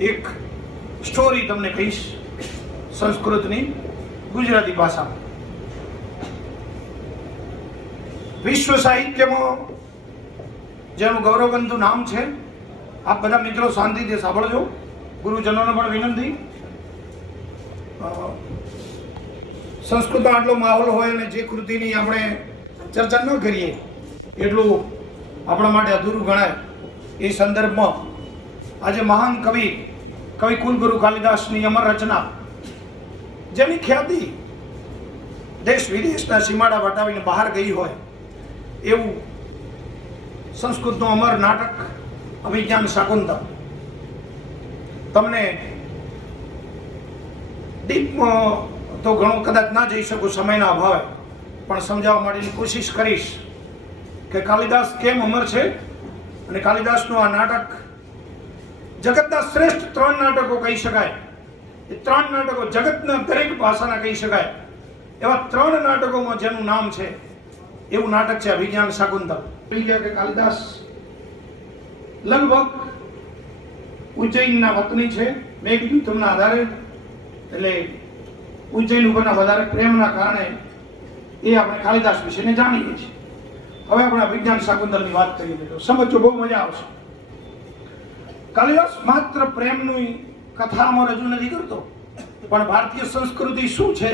એક સ્ટોરી તમને કહીશ સંસ્કૃતની ગુજરાતી ભાષામાં. વિશ્વ સાહિત્યમાં જેનું ગૌરવવંતું નામ છે, આપ બધા મિત્રો શાંતિથી સાંભળજો. ગુરુજનોને પણ વિનંતી, સંસ્કૃતમાં આટલો માહોલ હોય અને જે કૃતિની આપણે ચર્ચા ન કરીએ એટલું આપણા માટે અધૂરું ગણાય. એ સંદર્ભમાં આજે મહાન કવિ કુલગુરુ કાલિદાસની અમર રચના, જેની ખ્યાતિ દેશ વિદેશના સીમાડા વટાવીને બહાર ગઈ હોય એવું સંસ્કૃતનું અમર નાટક અભિજ્ઞાન શાકુંતલ તમને ડીપમાં તો ઘણું કદાચ ના જઈ શકું સમયના અભાવે, પણ સમજાવવા માટેની કોશિશ કરીશ કે કાલિદાસ કેમ અમર છે અને કાલિદાસનું આ નાટક જગતના શ્રેષ્ઠ 3 નાટકો કહી શકાય. એ 3 નાટકો જગતના દરેક ભાષાના કહી શકાય એવા 3 નાટકોમાં જેનું નામ છે એવું નાટક છે અભિજ્ઞાન શાકુંતલ. કે કાલિદાસ લગભગ ઉજ્જૈનના વતની છે. મેં કીધું તમને આધારે એટલે ઉજ્જૈન ઉપરના વધારે પ્રેમના કારણે એ આપણે કાલિદાસ વિશેને જાણીએ છીએ. હવે આપણે અભિજ્ઞાન શાકુંતલની વાત કરીએ તો સમજો, બહુ મજા આવશે. કાલિદાસ માત્ર પ્રેમની કથામાં રજૂ નથી કરતો, પણ ભારતીય સંસ્કૃતિ શું છે,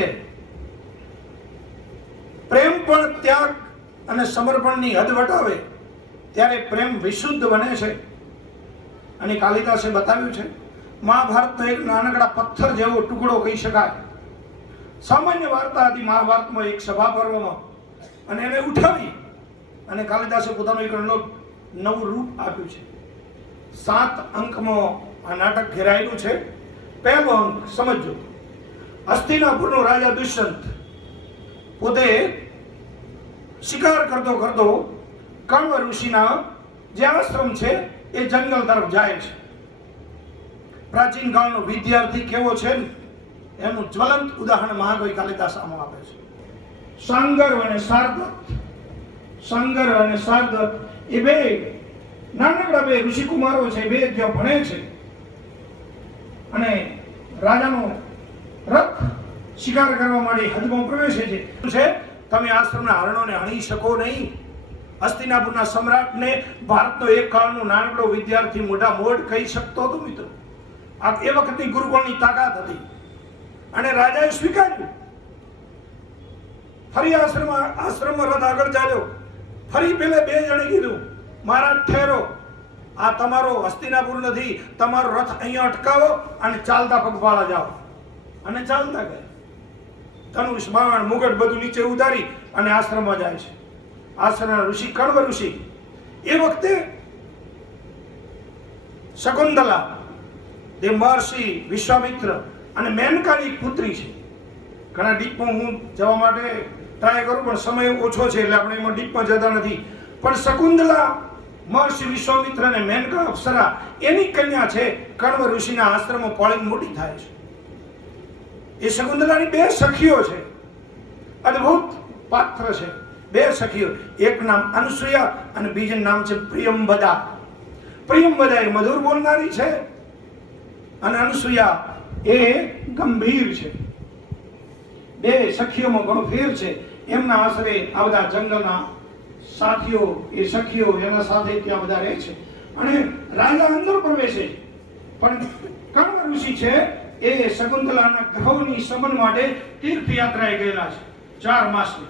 પ્રેમ પણ ત્યાગ અને સમર્પણની હદ વટાવે ત્યારે પ્રેમ વિશુદ્ધ બને છે. અને કાલિદાસે બતાવ્યું છે. મહાભારતનો એક નાનકડા પથ્થર જેવો ટુકડો કહી શકાય. સામાન્ય વાર્તા હતી મહાભારતમાં એક સભા પર્વમાં, અને એને ઉઠાવી અને કાલિદાસે પોતાનું એક નવું રૂપ આપ્યું છે. 7 અંકમાં આ નાટક ઘેરાયેલું છે. પહેલો અંક સમજો. હસ્તિનાપુરનો રાજા દુષ્યંત પોતે શિકાર કરતો કરતો કણવ ઋષિના જે આશ્રમ છે એ જંગલ તરફ જાય છે. પ્રાચીન કાળનો વિદ્યાર્થી કેવો છે એનું જ્વલંત ઉદાહરણ મહાકવિ કાલિદાસ આમાં આપે છે. સાંગર અને શાર્દૂલ એ બે નાનકડા બે ઋષિકુમારો છે. બે જ્યાં ભણે છે અને રાજાનો રથ શિકાર કરવા માટે હદમાં પ્રવેશે છે. તમે આશ્રમના હરણોને હણી શકો નહીં. હસ્તિનાપુરના સમ્રાટને ભારતનો એક કાળનો નાનકડો વિદ્યાર્થી મોઢા મોઢ કહી શકતો હતો. મિત્રો, આ એ વખતની ગુરુકુળની તાકાત હતી અને રાજાએ સ્વીકાર્યું. ફરી આશ્રમમાં રથ આગળ ચાલ્યો. ફરી પેલે 2 જણે કીધું, મહારાજ ઠેરો, આ તમારો હસ્તિનાપુર નથી, તમારો રથ અહીંયા અટકાવો અને ચાલતા પગપાળા જાઓ. અને ચાલતા ગયા. ધનુષ બાણ મુગટ બધું નીચે ઉતારી અને આશ્રમમાં જાય છે. આશ્રમના ઋષિ કણવ ઋષિ એ વખતે શકુંતલા તે મહર્ષિ વિશ્વામિત્ર અને મેનકાની પુત્રી છે. ઘણા ડીપમાં હું જવા માટે ટ્રાય કરું, પણ સમય ઓછો છે એટલે આપણે એમાં ડીપમાં જતા નથી. પણ શકુંતલા મહર્ષિ વિશ્વામિત્ર અને મેનકા અપ્સરા એની કન્યા છે. કણવ ઋષિના આશ્રમમાં પળીને મોટી થાય છે. એ શકુંતલાની 2 સખીઓ છે. અદ્ભુત પાત્ર છે. 2 સખીઓ, એક નામ અનુસૂયા અને બીજું નામ છે પ્રિયંબદા. પ્રિયંબદા એ મધુર બોલનારી છે અને અનુસૂયા એ ગંભીર છે. 2 સખીઓમાં ઘણો ફેર છે. એમના આશરે આ બધા જંગલના સાથીઓ, એ સખીઓ એના સાથે ત્યાં બધા રહે છે. અને રાજા અંદર પ્રવેશે, પણ કણવ ઋષિ છે એ શકુંતલાના ગ્રહોની સમન માટે તીર્થયાત્રાએ ગયેલા છે 4 માસની.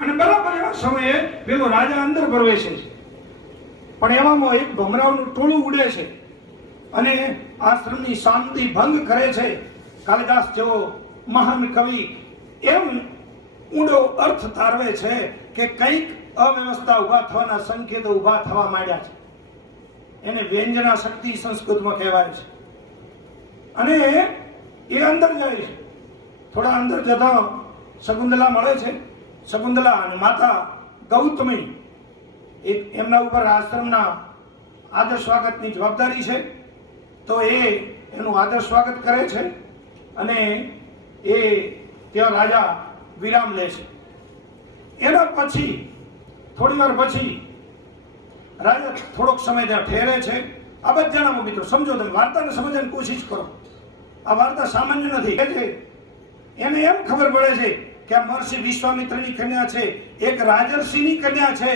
અને બરાબર એવા સમયે પેલો રાજા અંદર પ્રવેશે છે, પણ એવામાં એક ભમરાઓનું ટોળું ઉડે છે અને આશ્રમની શાંતિ ભંગ કરે છે. કાલિદાસ જેવો મહાન કવિ એમ ઊંડો અર્થ તારવે છે કે કંઈક અવ્યવસ્થા ઉભા થવાના સંકેતો ઉભા થવા માંડ્યા છે. એને વ્યંજના શક્તિ સંસ્કૃતમાં કહેવાય છે. અને એ અંદર જાય છે. થોડા અંદર જતા શકુંતલા મળે છે. શકુંતલા અને માતા ગૌતમી એમના ઉપર આશ્રમના આદર સ્વાગતની જવાબદારી છે. તો એ એનું આદર સ્વાગત કરે છે અને એ ત્યાં રાજા વિરામ લે છે. એના પછી થોડી વાર પછી રાજા થોડોક સમય ત્યાં ઠેરે છે આ બધાના મિત્રો સમજો, તમે વાર્તાને સમજવાની કોશિશ કરો. આ વાર્તા સામાન્ય નથી. એને એમ ખબર પડે છે કે આ મહર્ષિ વિશ્વામિત્રની કન્યા છે, એક રાજર્ષિની કન્યા છે,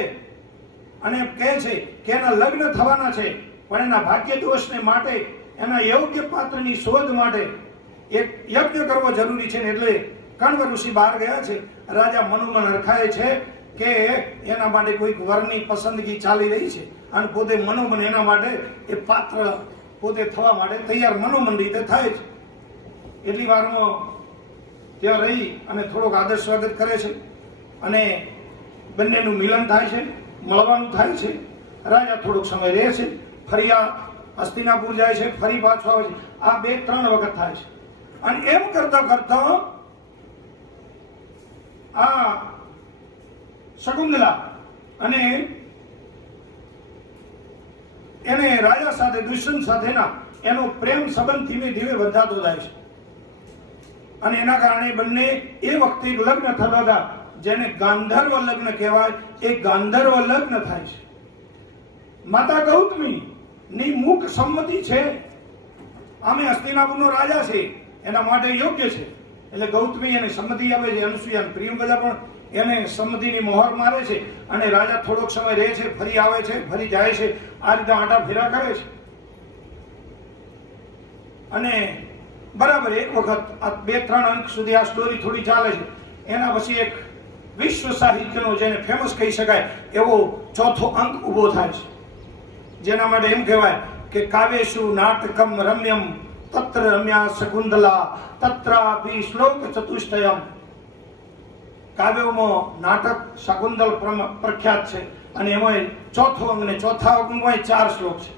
અને કહે છે કે એના લગ્ન થવાના છે, પણ એના ભાગ્ય દોષને માટે, એના યોગ્ય પાત્રની શોધ માટે એક યજ્ઞ કરવો જરૂરી છે. એટલે કણવ ઋષિ બહાર ગયા છે. રાજા મનોમન હરખાય છે કે એના માટે કોઈક વરની પસંદગી ચાલી રહી છે, અને પોતે મનોમન એના માટે એ પાત્ર પોતે થવા માટે તૈયાર મનોમન રીતે થાય છે. એટલી વારમાં ત્યાં રહી અને થોડોક આદર સ્વાગત કરે છે, અને બંનેનું મિલન થાય છે, મળવાનું થાય છે. રાજા થોડોક સમય રહે છે, ફરી આ હસ્તિનાપુર જાય છે, ફરી પાછો આવે છે. આ 2-3 વખત થાય છે. અને એમ કરતા કરતા આ શકુંતલા અને એને રાજા સાથે, દુષ્યંત સાથેના એનો પ્રેમ સંબંધ ધીમે ધીમે વધતો જાય છે. અને એના કારણે બંને એ વખતે લગ્ન થતા હતા, જેને ગાંધર્વ લગ્ન કહેવાય. એ ગાંધર્વ લગ્ન થાય છે. માતા ગૌતમી ની મુખ સંમતિ છે. આમે હસ્તિનાપુરનો રાજા છે, એના માટે યોગ્ય છે. એટલે ગૌતમી એને સંમતિ આપે છે. અનુસૂયા પ્રિયંવદા પણ એને સંમતિની મોહર મારે છે. અને રાજા થોડોક સમય રહે છે, ફરી આવે છે, ફરી જાય છે. આ રીતે આટા ફેરા કરે છે. અને બરાબર એક વખત આ 2-3 અંક સુધી આ સ્ટોરી થોડી ચાલે છે. એના પછી એક વિશ્વ સાહિત્યનો, જેને ફેમસ કહી શકાય એવો 4થો અંક ઊભો થાય છે, જેના માટે એમ કહેવાય કે કાવ્યેષુ નાટકમ રમ્યમ તત્ર રમ્યા શકુંતલા તત્રાપી શ્લોક ચતુષ્ટયમ. કાવ્યોમાં નાટક શકુંતલ પ્રખ્યાત છે, અને એમાં 4થો અંક ને 4થા અંકમાં 4 શ્લોક છે.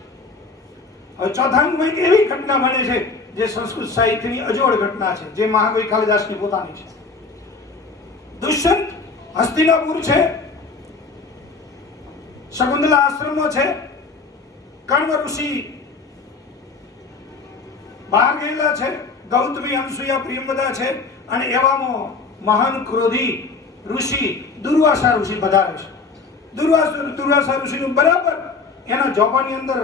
હવે 4થા અંકમાં એક એવી ઘટના બને છે જે સંસ્કૃત સાહિત્યની અજોડ ઘટના છે, જે મહાકવિ કાલિદાસની પોતાની છે. દુષ્યંત હસ્તિનાપુર છે, શકુંતલા આશ્રમમાં છે, કણવ ઋષિ બહાર ગયેલા છે, ગૌતમી, અનસૂયા, પ્રિયંવદા છે, અને એવામાં મહાન ક્રોધી ઋષિ દુર્વાસા ઋષિ પધારે છે. દુર્વાસા ઋષિનું બરાબર એના ઝોપાની અંદર,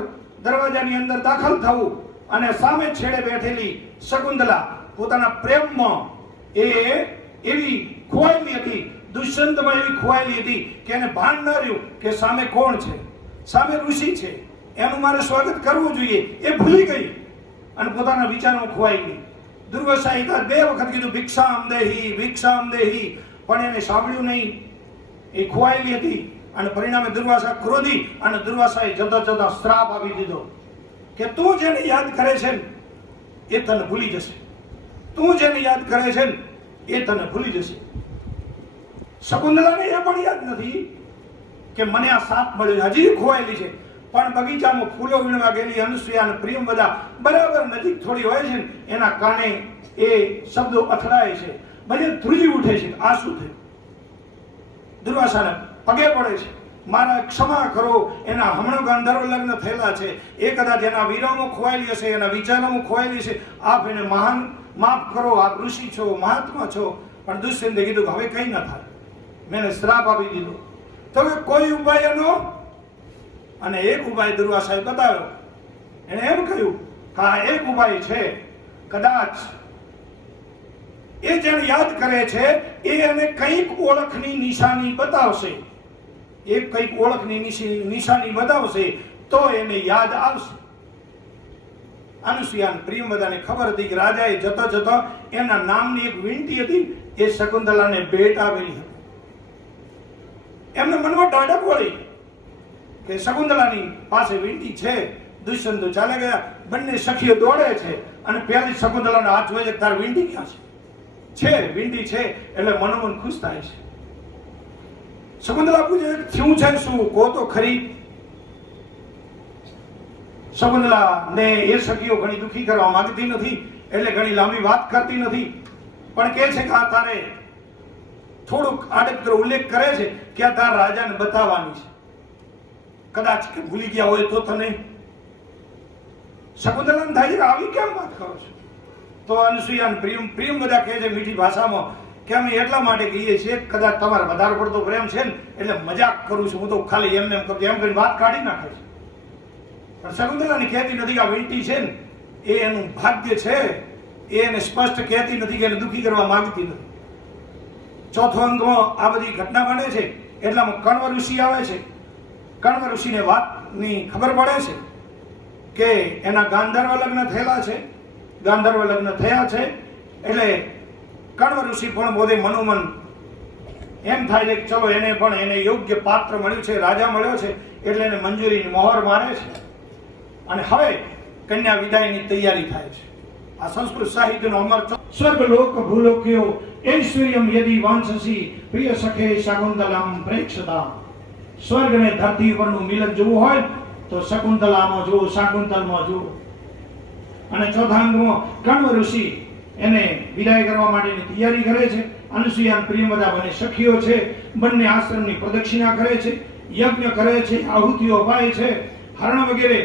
દરવાજાની અંદર દાખલ થવું, અને સામે છેડે બેઠેલી શકુંતલા પોતાના પ્રેમમાં એવી ખોવાયેલી હતી, દુષ્યંતમાં એવી ખોવાયેલી હતી કે એને ભાન ન રહ્યું કે સામે કોણ છે, સામે ઋષિ છે, એનું મારે સ્વાગત કરવું જોઈએ. એ ભૂલી ગઈ અને પોતાના વિચારમાં ખોવાઈ ગઈ. દુર્વાસાએ 2 વખત કીધું ભિક્ષામ દેહી, ભિક્ષામ દેહી, પણ એને સાંભળ્યું નહીં. એ ખોવાયેલી હતી, અને પરિણામે દુર્વાસા ક્રોધી, અને દુર્વાસાએ જતા જતા શ્રાપ આપી દીધો કે તું જેને યાદ કરે છે એ તને ભૂલી જશે, તું જેને યાદ કરે છે એ તને ભૂલી જશે. શકુંતલાને એ પણ યાદ નથી કે મને આ સાપ મળ્યો, હજી ખોવાયેલી છે. પણ બગીચામાં ફૂલો વીણવા ગયેલી અનસૂયા અને પ્રિયંવદા બરાબર નજીક થોડી હોય છે, એના કાને એ શબ્દો અથડાય છે, બધે ધ્રુજી ઉઠે છે. આ શું થયું? દુર્વાસાને પગે પડે છે, મારા ક્ષમા કરો, એના હમણાં ગાંધર્વ લગ્ન થયેલા છે, એ કદાચ એના વીરામાં ખોવાયેલી હશે, એના વિચારોમાં ખોવાયેલી છે, આપ એને મહાન માફ કરો, આપ ઋષિ છો, મહાત્મા છો. પણ દુષ્યંતે કીધું હવે કંઈ ન થાય, મેં શ્રાપ આપી દીધો. તો કોઈ ઉપાય એનો, અને એક ઉપાય દુર્વાસાએ બતાવ્યો. એને એમ કહ્યું કે આ એક ઉપાય છે, કદાચ એ જેને યાદ કરે છે એ એને કંઈક ઓળખની નિશાની બતાવશે, એ કંઈક ઓળખની નિશાની બતાવશે તો એને યાદ આવશે. અનુસૂયા પ્રિયંવદાને ખબર હતી કે રાજાએ જતા જતા એના નામની એક વીંટી હતી, એ શકુંતલાને ભેટ આવેલી હતી. એમને મનમાં ટાઢક વળી કે શકુંતલાની પાસે વીંટી છે. દુષ્યંત ચાલે ગયા, બંને સખીઓ દોડે છે, અને પહેલી શકુંતલાનો હાથ જોઈ કે તાર વીંટી ક્યાં છે? વીંટી છે. એટલે મનોમન ખુશ થાય છે. શકુંતલા પૂછે શું છે, શું કહો તો ખરી. શકુંતલા ને એ સખીઓ ઘણી દુઃખી કરવા માંગતી નથી, એટલે ઘણી લાંબી વાત કરતી નથી, પણ કહે છે કે આ તારે થોડુંક આડકતરો ઉલ્લેખ કરે છે કે આ તાર રાજાને બતાવવાની છે, કદાચ કે ભૂલી ગયા હોય તો તને. શકુંતલાને થાય છે કે આવી કેમ વાત કરો છો? તો અનસૂયા પ્રિયંવદા કહે છે મીઠી ભાષામાં કે અમે એટલા માટે કહીએ છીએ, કદાચ તમારે વધારે પડતો પ્રેમ છે ને એટલે મજાક કરું છું, હું તો ખાલી એમને એમ કરું, એમ કરીને વાત કાઢી નાખે છે. પણ શકુંતલાને કહેતી નથી કે આ વીંટી છે ને એ એનું ભાગ્ય છે, એ એને સ્પષ્ટ કહેતી નથી કે એને દુઃખી કરવા માંગતી નથી. ચોથો અંગમાં આ બધી ઘટના બને છે એટલામાં કણવ ઋષિ આવે છે. કણવ ઋષિને વાતની ખબર પડે છે કે એના ગાંધર્વ લગ્ન થયેલા છે, ગાંધર્વ લગ્ન થયા છે. એટલે કણવ ઋષિ પણ બોધે મનોમન એમ થાય છે કે ચલો એને પણ એને યોગ્ય પાત્ર મળ્યું છે, રાજા મળ્યો છે, એટલે એને મંજૂરીની મોહર મારે છે અને હવે કન્યા વિદાયની તૈયારી થાય છે. આ સંસ્કૃત સાહિત્યનો અમર સ્વર્ગલોક ભૂલોક્યો ઐશ્વર્યમ યદિ વાંછસી પ્રિય સખે શકુંતલમ પ્રેક્ષતા. સ્વર્ગ અને ધરતી પરનું મિલન જોવું હોય તો શકુંતલામાં જુઓ, શાકુંતલમાં જુઓ. અને ચોથા અંગમાં કણવ ઋષિ એને વિદાય કરવા માટેની તૈયારી કરે છે. અનુસૂયા અને પ્રિયંવદા બંને સખીઓ છે, બંને આશ્રમની પ્રદક્ષિણા કરે છે, યજ્ઞ કરે છે, આહુતિઓ અપાય છે. હરણ વગેરે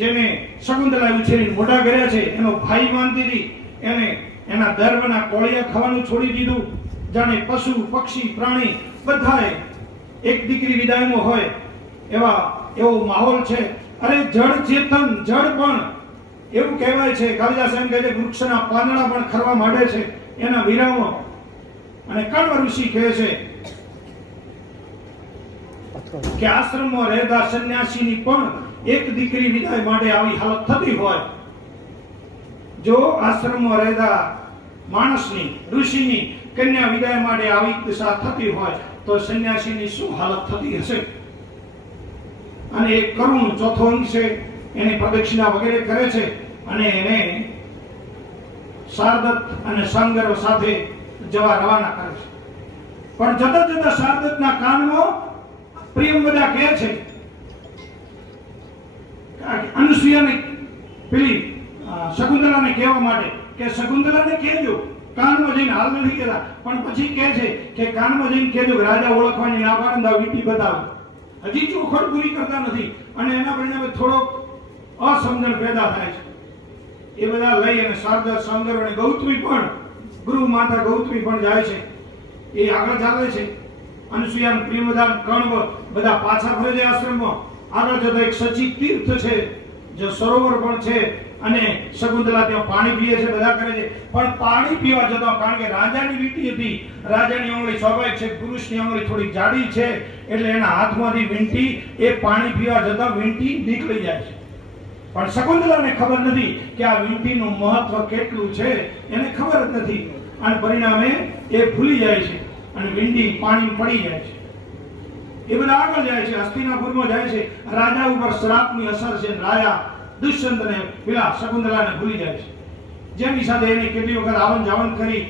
જેને શકુંતલા ઉછેરી મોટા કર્યા છે એનો ભાઈ માનતી હતી, એને એના દર્ભના કોળિયા ખાવાનું છોડી દીધું. જાણે પશુ પક્ષી પ્રાણી બધાએ એક દીકરી વિદાયમાં હોય એવો માહોલ છે. અરે જળ ચેતન, જળ પણ એવું કહેવાય છે, કાલિદાસ એમ કહે છે વૃક્ષના પાંદડા પણ ખરવા માંડે છે એના વિરામો. અને કણવ ઋષિ કહે છે કે આશ્રમમાં રહેતા સંન્યાસીની પણ એક દીકરી વિદાય માટે આવી હાલત થતી હોય, જો આશ્રમમાં રહેતા માણસની, ઋષિની કન્યા વિદાય માટે આવી દશા થતી હોય તો સંન્યાસીની શું હાલત થતી હશે. અને એક કરુણ ચોથો અંગ છે, એની પ્રદક્ષિણા વગેરે કરે છે અને એને શારદત્ત અને સાંગર સાથે જવા રવાના કરે છે. પણ જતા જતા શારદત્તના કાનમાં પ્રિયંવદા કહે છે અનુસૂયાને પેલી શકુંતલાને કહેવા માટે કે શકુંતલાને કહેજો, કાનમાં જઈને હાલ નથી કહેતા, પણ પછી કહે છે કે કાનમાં જઈને કહેજો કે રાજા ઓળખવાની ના પાડે તો વીંટી બતાવે. હજી ચોખડ પૂરી કરતા નથી અને એના પરિણામે થોડોક અસમજણ પેદા થાય છે. એ બધા લઈ અને શારદા, સાંગર અને ગૌતમી પણ, ગૃહ માતા ગૌતમી પણ જાય છે. એ આગળ ચાલે છે. અનુસૂયા, પ્રિયંવદા, કણવ બધા પાછા ફરે છે આશ્રમમાં. આગળ જતો એક સચી તીર્થ છે, જે સરોવર પણ છે અને શકુંતલા ત્યાં પાણી પીએ છે, બધા કરે છે. પણ પાણી પીવા જતા, કારણ કે રાજાની વીંટી હતી, રાજાની આંગળી સ્વાભાવિક છે, પુરુષની આંગળી થોડી જાડી છે, એટલે એના હાથમાંથી વીંટી એ પાણી પીવા જતા વીંટી નીકળી જાય છે. પણ શકુંતલાને ખબર નથી કે આ વીંટીનું મહત્વ કેટલું છે, એને ખબર જ નથી. અને પરિણામે એ ભૂલી જાય છે અને વીંટી પાણી પડી જાય છે. એ બધા આગળ જાય છે, હસ્તિનાપુરમાં જાય છે. રાજા ઉપર શ્રાપની અસર છે. રાજા દુષ્યંતને પેલા શકુંતલાને ભૂલી જાય છે, જેની સાથે એને કેટલી વખત આવન જાવન કરી.